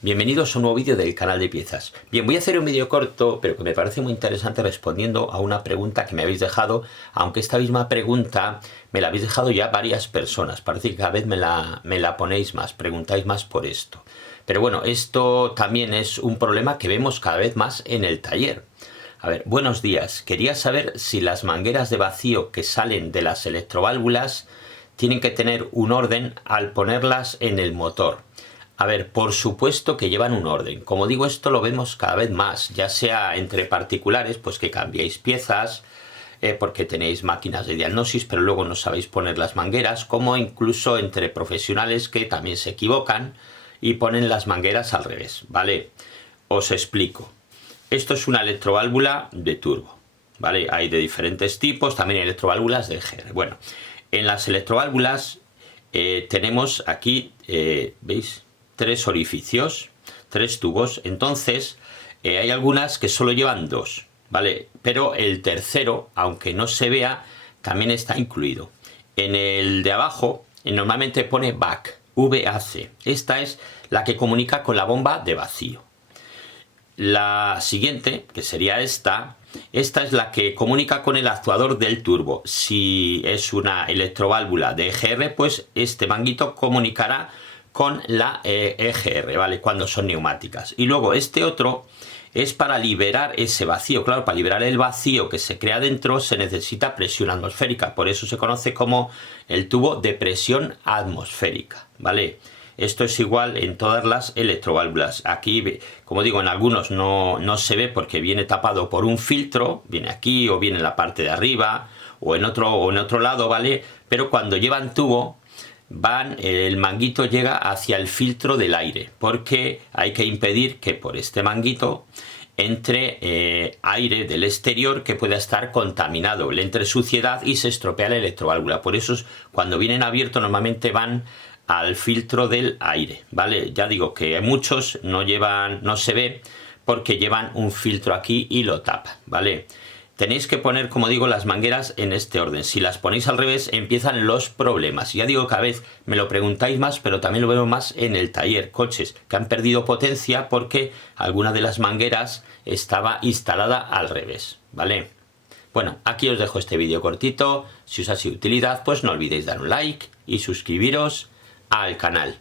Bienvenidos a un nuevo vídeo del canal de piezas. Bien, voy a hacer un vídeo corto, pero que me parece muy interesante respondiendo a una pregunta que me habéis dejado, aunque esta misma pregunta me la habéis dejado ya varias personas. Parece que cada vez me la ponéis más, preguntáis más por esto. Pero bueno, esto también es un problema que vemos cada vez más en el taller. A ver, buenos días. Quería saber si las mangueras de vacío que salen de las electroválvulas tienen que tener un orden al ponerlas en el motor. A ver, por supuesto que llevan un orden. Como digo, esto lo vemos cada vez más, ya sea entre particulares, pues que cambiéis piezas, porque tenéis máquinas de diagnosis, pero luego no sabéis poner las mangueras, como incluso entre profesionales que también se equivocan y ponen las mangueras al revés, ¿vale? Os explico. Esto es una electroválvula de turbo, ¿vale? Hay de diferentes tipos, también hay electroválvulas de EGR. Bueno, en las electroválvulas tenemos aquí, ¿veis? Tres orificios, tres tubos. Entonces hay algunas que solo llevan dos, ¿vale? Pero el tercero, aunque no se vea, también está incluido. En el de abajo normalmente pone VAC, VAC. Esta es la que comunica con la bomba de vacío. La siguiente, que sería esta es la que comunica con el actuador del turbo. Si es una electroválvula de EGR, pues este manguito comunicará con la EGR, ¿vale? Cuando son neumáticas. Y luego este otro es para liberar ese vacío. Claro, para liberar el vacío que se crea dentro se necesita presión atmosférica. Por eso se conoce como el tubo de presión atmosférica, ¿vale? Esto es igual en todas las electroválvulas. Aquí, como digo, en algunos no se ve porque viene tapado por un filtro, viene aquí o viene en la parte de arriba o en otro lado, ¿vale? Pero cuando llevan tubo, el manguito llega hacia el filtro del aire, porque hay que impedir que por este manguito entre aire del exterior que pueda estar contaminado, le entre suciedad y se estropea la electroválvula. Por eso cuando vienen abiertos normalmente van al filtro del aire, ¿vale? Ya digo que muchos no se ve porque llevan un filtro aquí y lo tapan, ¿vale? Tenéis que poner, como digo, las mangueras en este orden. Si las ponéis al revés, empiezan los problemas. Ya digo, cada vez me lo preguntáis más, pero también lo veo más en el taller. Coches que han perdido potencia porque alguna de las mangueras estaba instalada al revés, ¿vale? Bueno, aquí os dejo este vídeo cortito. Si os ha sido de utilidad, pues no olvidéis dar un like y suscribiros al canal.